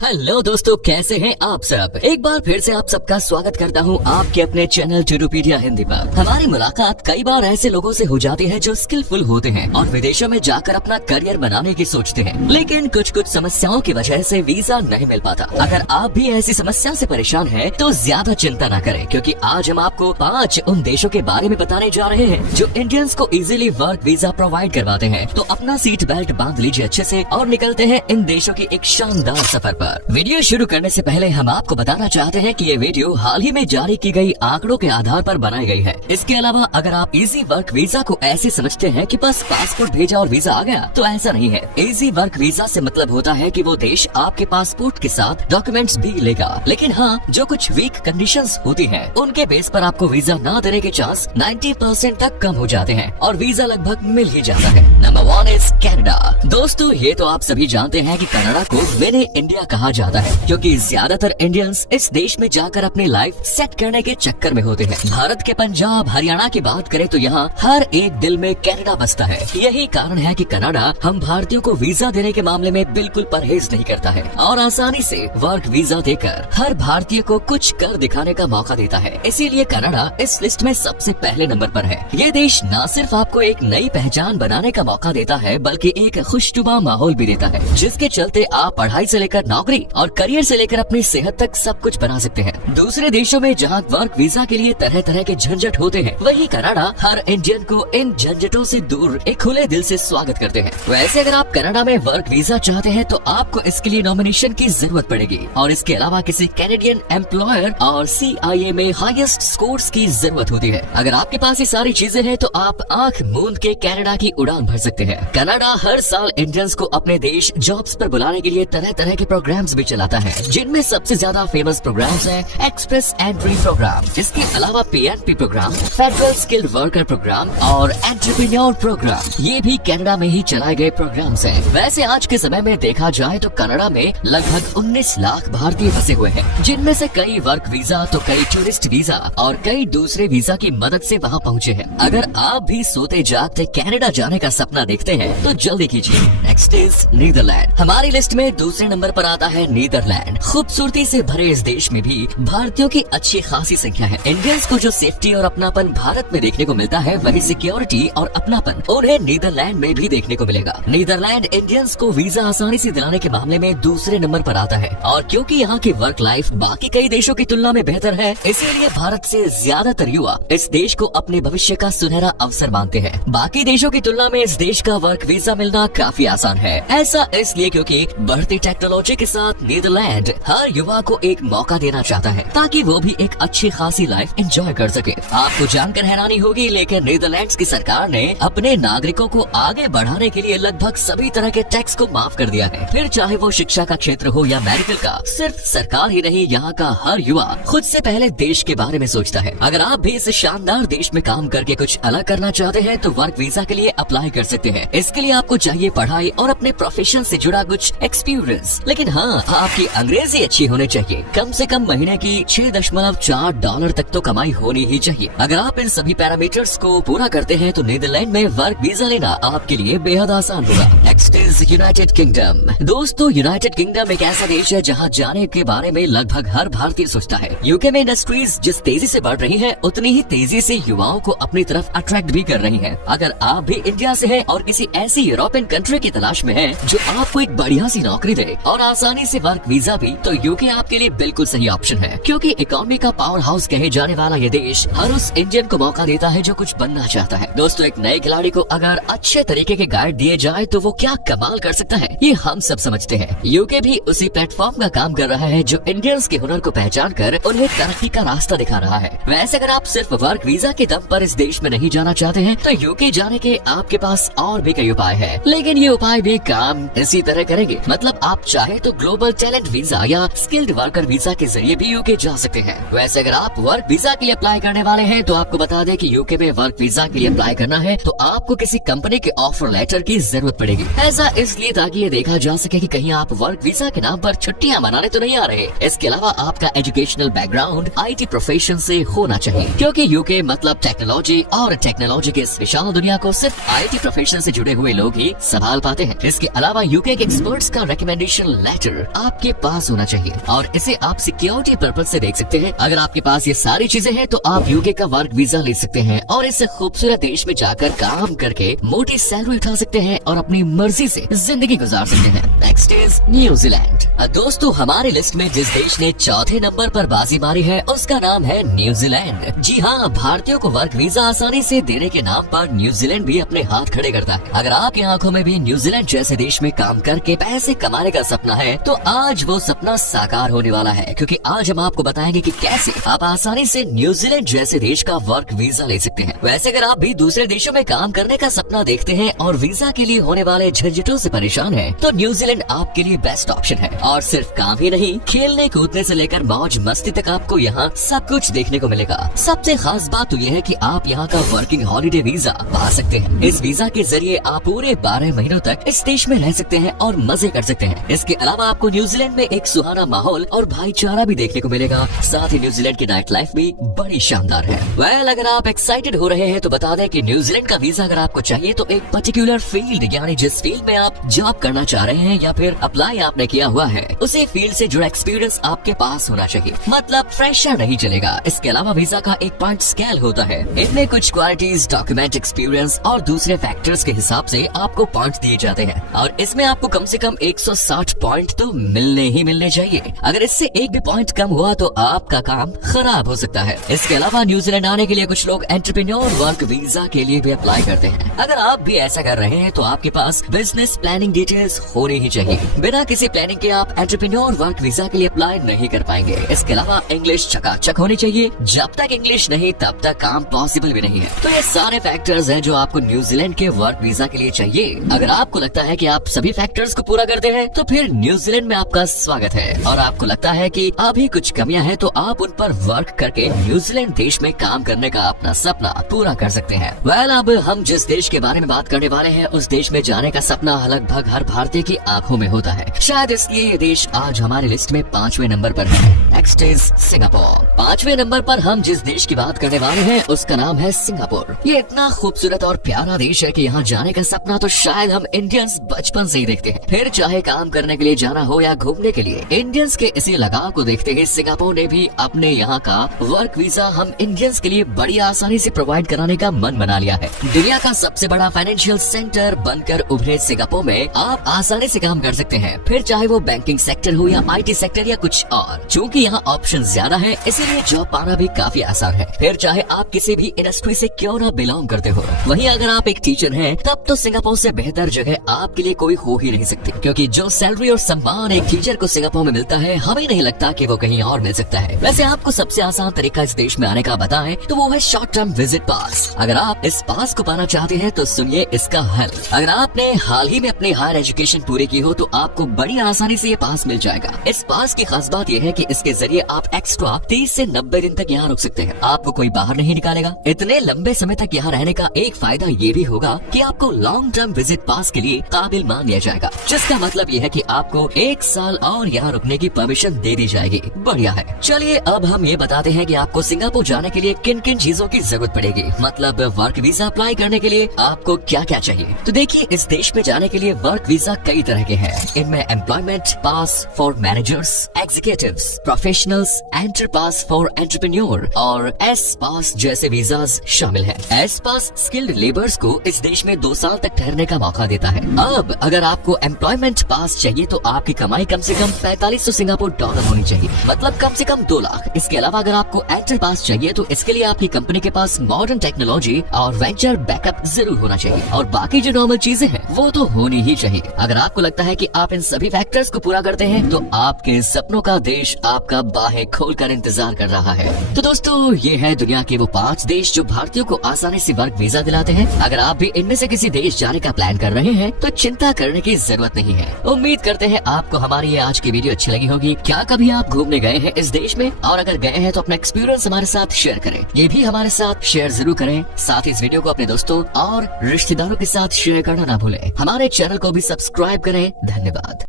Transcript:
Hello दोस्तों, कैसे हैं आप सब। एक बार फिर से आप सबका स्वागत करता हूं आपके अपने चैनल टूडूपीडिया हिंदी पर। हमारी मुलाकात कई बार ऐसे लोगों से हो जाती है जो स्किलफुल होते हैं और विदेशों में जाकर अपना करियर बनाने की सोचते हैं, लेकिन कुछ समस्याओं की वजह से वीजा नहीं मिल पाता। अगर आप भी ऐसी समस्या से परेशान हैं, तो ज्यादा चिंता न करें, क्योंकि आज हम आपको 5 उन देशों के बारे में बताने जा रहे हैं जो इंडियंस को इजीली वर्क वीजा प्रोवाइड करवाते हैं। तो अपना सीट बेल्ट बांध लीजिए अच्छे से और निकलते हैं इन देशों की एक शानदार सफर पर। वीडियो शुरू करने से पहले हम आपको बताना चाहते हैं कि ये वीडियो हाल ही में जारी की गई आंकड़ों के आधार पर बनाई गई है। इसके अलावा अगर आप इजी वर्क वीजा को ऐसे समझते हैं कि बस पासपोर्ट भेजा और वीजा आ गया, तो ऐसा नहीं है। इजी वर्क वीजा से मतलब होता है कि वो देश आपके पासपोर्ट के साथ डॉक्यूमेंट्स भी लेगा, लेकिन हाँ, जो कुछ वीक कंडीशंस होती हैं, उनके बेस पर आपको वीजा न देने के चांस 90% तक कम हो जाते हैं और वीजा लगभग मिल ही जाता है। Number 1 is Canada. दोस्तों, ये तो आप सभी जानते हैं कि कनाडा को मिनी इंडिया कहा जाता है, क्योंकि ज्यादातर इंडियंस इस देश में जाकर अपनी लाइफ सेट करने के चक्कर में होते हैं। भारत के पंजाब हरियाणा की बात करें तो यहाँ हर एक दिल में कनाडा बसता है। यही कारण है कि कनाडा हम भारतीयों को वीजा देने के मामले में बिल्कुल परहेज नहीं करता है और आसानी से वर्क वीजा देकर हर भारतीय को कुछ कर दिखाने का मौका देता है। इसीलिए कनाडा इस लिस्ट में सबसे पहले नंबर पर है। ये देश न सिर्फ आपको एक नई पहचान बनाने का मौका देता है, बल्कि एक खुशनुमा माहौल भी देता है, जिसके चलते आप पढ़ाई से लेकर नौकरी और करियर से लेकर अपनी सेहत तक सब कुछ बना सकते हैं। दूसरे देशों में जहाँ वर्क वीजा के लिए तरह तरह के झंझट होते हैं, वही कनाडा हर इंडियन को इन झंझटों से दूर एक खुले दिल से स्वागत करते हैं। वैसे अगर आप कनाडा में वर्क वीजा चाहते हैं, तो आपको इसके लिए नॉमिनेशन की जरूरत पड़ेगी और इसके अलावा किसी कैनेडियन एम्प्लॉयर और CIA में हाईएस्ट स्कोर्स की जरूरत होती है। अगर आपके पास ये सारी चीजें हैं, तो आप आंख मूंद के कनाडा की उड़ान भर सकते हैं। कनाडा हर साल इंडियंस को अपने देश जॉब्स पर बुलाने के लिए तरह तरह के प्रोग्राम्स भी चलाता है, जिनमें सबसे ज्यादा फेमस प्रोग्राम्स हैं एक्सप्रेस एंट्री प्रोग्राम। इसके अलावा PNP program, federal skilled worker program और एंटरप्रेन्योर प्रोग्राम, ये भी कनाडा में ही चलाए गए प्रोग्राम्स हैं। वैसे आज के समय में देखा जाए तो कनाडा में लगभग 19 लाख भारतीय फंसे हुए हैं, जिनमें से कई वर्क वीजा तो कई टूरिस्ट वीजा और कई दूसरे वीजा की मदद से वहाँ पहुँचे हैं। अगर आप भी सोते जागते कनाडा जाने का सपना देखते हैं, तो जल्दी कीजिए। Next is Netherland. हमारी लिस्ट में दूसरे नंबर पर आता है नीदरलैंड। खूबसूरती से भरे इस देश में भी भारतीयों की अच्छी खासी संख्या है। इंडियंस को जो सेफ्टी और अपनापन भारत में देखने को मिलता है, वही सिक्योरिटी और अपनापन उन्हें नीदरलैंड में भी देखने को मिलेगा। नीदरलैंड इंडियंस को वीजा आसानी से दिलाने के मामले में दूसरे नंबर पर आता है, और क्योंकि यहाँ की वर्क लाइफ बाकी कई देशों की तुलना में बेहतर है, इसीलिए भारत से ज्यादातर युवा इस देश को अपने भविष्य का सुनहरा अवसर मानते हैं। बाकी देशों की तुलना में इस देश का वर्क वीजा मिलना काफी आसान है। ऐसा इसलिए क्योंकि बढ़ती टेक्नोलॉजी के साथ नीदरलैंड हर युवा को एक मौका देना चाहता है, ताकि वो भी एक अच्छी खासी लाइफ एंजॉय कर सके। आपको जानकर हैरानी होगी, लेकिन नीदरलैंड्स की सरकार ने अपने नागरिकों को आगे बढ़ाने के लिए लगभग सभी तरह के टैक्स को माफ कर दिया है। फिर चाहे वो शिक्षा का क्षेत्र हो या मेडिकल का, सिर्फ सरकार ही नहीं, यहाँ का हर युवा खुद से पहले देश के बारे में सोचता है। अगर आप भी इस शानदार देश में काम करके कुछ अलग करना चाहते हैं, तो वर्क वीजा के लिए अप्लाई कर सकते हैं। इसके लिए आपको चाहिए पढ़ाई और अपने प्रोफेशन से जुड़ा कुछ एक्सपीरियंस, लेकिन हाँ, आपकी अंग्रेजी अच्छी होनी चाहिए। कम से कम महीने की $6.4 तक तो कमाई होनी ही चाहिए। अगर आप इन सभी पैरामीटर्स को पूरा करते हैं, तो नीदरलैंड में वर्क वीजा लेना आपके लिए बेहद आसान होगा। Next is United kingdom. दोस्तों, यूनाइटेड किंगडम एक ऐसा देश है जहाँ जाने के बारे में लगभग हर भारतीय सोचता है। यूके में इंडस्ट्रीज जिस तेजी से बढ़ रही है, उतनी ही तेजी से युवाओं को अपनी तरफ अट्रैक्ट भी कर रही है। अगर आप भी इंडिया से हैं और किसी ऐसी यूरोपियन कंट्री की तलाश में हैं जो आपको एक बढ़िया सी नौकरी दे और आसानी से वर्क वीजा भी, तो यूके आपके लिए बिल्कुल सही ऑप्शन है, क्योंकि इकोनॉमी का पावर हाउस कहे जाने वाला ये देश हर उस इंडियन को मौका देता है जो कुछ बनना चाहता है। दोस्तों, एक नए खिलाड़ी को अगर अच्छे तरीके के गाइड दिए जाए, तो वो क्या कमाल कर सकता है, ये हम सब समझते हैं। यूके भी उसी प्लेटफॉर्म का काम कर रहा है जो इंडियंस के हुनर को पहचान कर उन्हें तरक्की का रास्ता दिखा रहा है। वैसे अगर आप सिर्फ वर्क वीजा के दम पर इस देश में नहीं जाना चाहते हैं, तो यूके जाने के आपके पास और भी कई उपाय है, लेकिन ये उपाय भी काम इसी तरह करेंगे। मतलब आप चाहे तो ग्लोबल टैलेंट वीजा या स्किल्ड वर्कर वीजा के जरिए भी यूके जा सकते हैं। वैसे अगर आप वर्क वीजा के लिए अप्लाई करने वाले हैं, तो आपको बता दें कि यूके में वर्क वीजा के लिए अप्लाई करना है, तो आपको किसी कंपनी के ऑफर लेटर की जरूरत पड़ेगी। ऐसा इसलिए ताकि ये देखा जा सके कि कहीं आप वर्क वीजा के नाम पर छुट्टियां मनाने तो नहीं आ रहे। इसके अलावा आपका एजुकेशनल बैकग्राउंड IT प्रोफेशन से होना चाहिए, क्योंकि यूके मतलब टेक्नोलॉजी, और टेक्नोलॉजी के इस विशाल दुनिया को सिर्फ IT प्रोफेशन से जुड़े हुए लोग ही संभाल पाते हैं। इसके अलावा यूके के एक्सपर्ट्स का रिकमेंडेशन लेटर फैक्टर आपके पास होना चाहिए और इसे आप सिक्योरिटी पर्पज से देख सकते हैं। अगर आपके पास ये सारी चीजें हैं तो आप यूके का वर्क वीजा ले सकते हैं और इस खूबसूरत देश में जाकर काम करके मोटी सैलरी उठा सकते हैं और अपनी मर्जी से जिंदगी गुजार सकते हैं। Next is New Zealand. दोस्तों, हमारी लिस्ट में जिस देश ने चौथे नंबर पर बाजी मारी है उसका नाम है न्यूजीलैंड। जी हाँ, भारतीयों को वर्क वीजा आसानी से देने के नाम पर न्यूजीलैंड भी अपने हाथ खड़े करता है। अगर आपकी आंखों में भी न्यूजीलैंड जैसे देश में काम करके पैसे कमाने का सपना है तो आज वो सपना साकार होने वाला है, क्योंकि आज हम आपको बताएंगे कि कैसे आप आसानी से न्यूजीलैंड जैसे देश का वर्क वीजा ले सकते हैं। वैसे अगर आप भी दूसरे देशों में काम करने का सपना देखते हैं और वीजा के लिए होने वाले झंझटों से परेशान हैं, तो न्यूजीलैंड आपके लिए बेस्ट ऑप्शन है। और सिर्फ काम ही नहीं, खेलने कूदने से लेकर मौज मस्ती तक आपको यहाँ सब कुछ देखने को मिलेगा। सबसे खास बात तो ये है कि आप यहाँ का वर्किंग हॉलीडे वीजा पा सकते हैं। इस वीजा के जरिए आप पूरे 12 महीनों तक इस देश में रह सकते हैं और मजे कर सकते हैं। इसके अलावा आपको न्यूजीलैंड में एक सुहाना माहौल और भाईचारा भी देखने को मिलेगा। साथ ही न्यूजीलैंड की नाइट लाइफ भी बड़ी शानदार है। वेल, अगर आप एक्साइटेड हो रहे हैं तो बता दें कि न्यूजीलैंड का वीजा अगर आपको चाहिए तो एक पर्टिकुलर फील्ड, यानी जिस फील्ड में आप जॉब करना चाह रहे हैं या फिर अप्लाई आपने किया हुआ है, उसी फील्ड से जुड़ा एक्सपीरियंस आपके पास होना चाहिए। मतलब फ्रेशर नहीं चलेगा। इसके अलावा वीजा का एक पॉइंट स्केल होता है। इनमें कुछ क्वालिटीज, डॉक्यूमेंट, एक्सपीरियंस और दूसरे फैक्टर्स के हिसाब से आपको पॉइंट दिए जाते हैं और इसमें आपको कम से कम 160 पॉइंट तो मिलने ही मिलने चाहिए। अगर इससे एक भी पॉइंट कम हुआ तो आपका काम खराब हो सकता है। इसके अलावा न्यूजीलैंड आने के लिए कुछ लोग एंटरप्रेन्योर वर्क वीजा के लिए भी अप्लाई करते हैं। अगर आप भी ऐसा कर रहे हैं तो आपके पास बिजनेस प्लानिंग डिटेल्स होनी ही चाहिए। बिना किसी प्लानिंग के आप एंटरप्रेन्योर वर्क वीजा के लिए अप्लाई नहीं कर पाएंगे। इसके अलावा इंग्लिश चकाचक होनी चाहिए। जब तक इंग्लिश नहीं तब तक काम पॉसिबल भी नहीं है। तो ये सारे फैक्टर्स हैं जो आपको न्यूजीलैंड के वर्क वीजा के लिए चाहिए। अगर आपको लगता है कि आप सभी फैक्टर्स को पूरा करते हैं तो फिर न्यूजीलैंड में आपका स्वागत है। और आपको लगता है कि अभी कुछ कमियां हैं तो आप उन पर वर्क करके न्यूजीलैंड देश में काम करने का अपना सपना पूरा कर सकते हैं। वेल, अब हम जिस देश के बारे में बात करने वाले हैं उस देश में जाने का सपना लगभग हर भारतीय की आंखों में होता है। शायद इसलिए ये देश आज हमारी लिस्ट में 5वें नंबर पर है। Next is Singapore. 5वें नंबर पर हम जिस देश की बात करने वाले हैं उसका नाम है सिंगापुर। ये इतना खूबसूरत और प्यारा देश है कि यहाँ जाने का सपना तो शायद हम इंडियंस बचपन से ही देखते हैं। फिर चाहे काम करने के लिए जाना हो या घूमने के लिए, इंडियंस के इसी लगाव को देखते हुए सिंगापुर ने भी अपने यहाँ का वर्क वीजा हम इंडियंस के लिए बड़ी आसानी से प्रोवाइड कराने का मन बना लिया है। दुनिया का सबसे बड़ा फाइनेंशियल सेंटर बनकर उभरे सिंगापुर में आप आसानी से काम कर सकते हैं, फिर चाहे वो बैंकिंग सेक्टर हो या IT सेक्टर या कुछ और। चूँकि यहाँ ऑप्शन ज्यादा है इसीलिए जॉब पाना भी काफी आसान है। फिर चाहे आप किसी भी इंडस्ट्री से क्यों ना बिलोंग करते हो। वहीं अगर आप एक टीचर हैं तब तो सिंगापुर से बेहतर जगह आपके लिए कोई हो ही नहीं सकती, क्योंकि जो सैलरी और सम्मान एक टीचर को सिंगापुर में मिलता है हमें नहीं लगता कि वो कहीं और मिल सकता है। वैसे आपको सबसे आसान तरीका इस देश में आने का बताएं तो वो है शॉर्ट टर्म विजिट पास। अगर आप इस पास को पाना चाहते हैं तो सुनिए इसका हल। अगर आपने हाल ही में अपनी हायर एजुकेशन पूरी की हो तो आपको बड़ी आसानी से ये पास मिल जाएगा। इस पास की खास बात यह है कि इसके जरिए आप एक्स्ट्रा 30 से 90 दिन तक यहाँ रुक सकते हैं। आपको कोई बाहर नहीं निकालेगा। इतने लंबे समय तक यहाँ रहने का एक फायदा ये भी होगा कि आपको लॉन्ग टर्म विजिट पास के लिए काबिल मान लिया जाएगा, जिसका मतलब ये है कि आपको 1 साल और यहाँ रुकने की परमिशन दे दी जाएगी। बढ़िया है। चलिए अब हम ये बताते हैं कि आपको सिंगापुर जाने के लिए किन किन चीजों की जरूरत पड़ेगी। मतलब वर्क वीजा अप्लाई करने के लिए आपको क्या क्या चाहिए। तो देखिए, इस देश में जाने के लिए वर्क वीजा कई तरह के हैं। इनमें employment pass for managers, executives, professionals, enter pass for entrepreneur और एस पास जैसे वीजाज शामिल हैं। एस पास स्किल्ड लेबर्स को इस देश में 2 साल तक ठहरने का मौका देता है। अब अगर आपको एम्प्लॉयमेंट पास चाहिए तो आपकी कमाई कम से कम 4500 सिंगापुर डॉलर होनी चाहिए, मतलब कम से कम 2 लाख। इसके अलावा अगर आपको एंटर पास चाहिए तो इसके लिए आपकी कंपनी के पास मॉडर्न टेक्नोलॉजी और वेंचर बैकअप जरूर होना चाहिए, और बाकी जो नॉर्मल चीजें हैं वो तो होनी ही चाहिए। अगर आपको लगता है कि आप इन सभी फैक्टर्स को पूरा करते हैं तो आपके सपनों का देश आपका बाहें खोलकर इंतजार कर रहा है। तो दोस्तों, ये है दुनिया के वो 5 देश जो भारतीयों को आसानी से वर्क वीजा दिलाते हैं। अगर आप भी इनमें से किसी देश जाने का प्लान कर रहे हैं तो चिंता करने की जरूरत नहीं है। उम्मीद करते हैं आपको हमारी ये आज की वीडियो अच्छी लगी होगी। क्या कभी आप घूमने गए हैं इस देश में, और अगर गए हैं तो अपना एक्सपीरियंस हमारे साथ शेयर करें। ये भी हमारे साथ शेयर जरूर करें। साथ ही इस वीडियो को अपने दोस्तों और रिश्तेदारों के साथ शेयर करना ना भूलें। हमारे चैनल को भी सब्सक्राइब करें। धन्यवाद।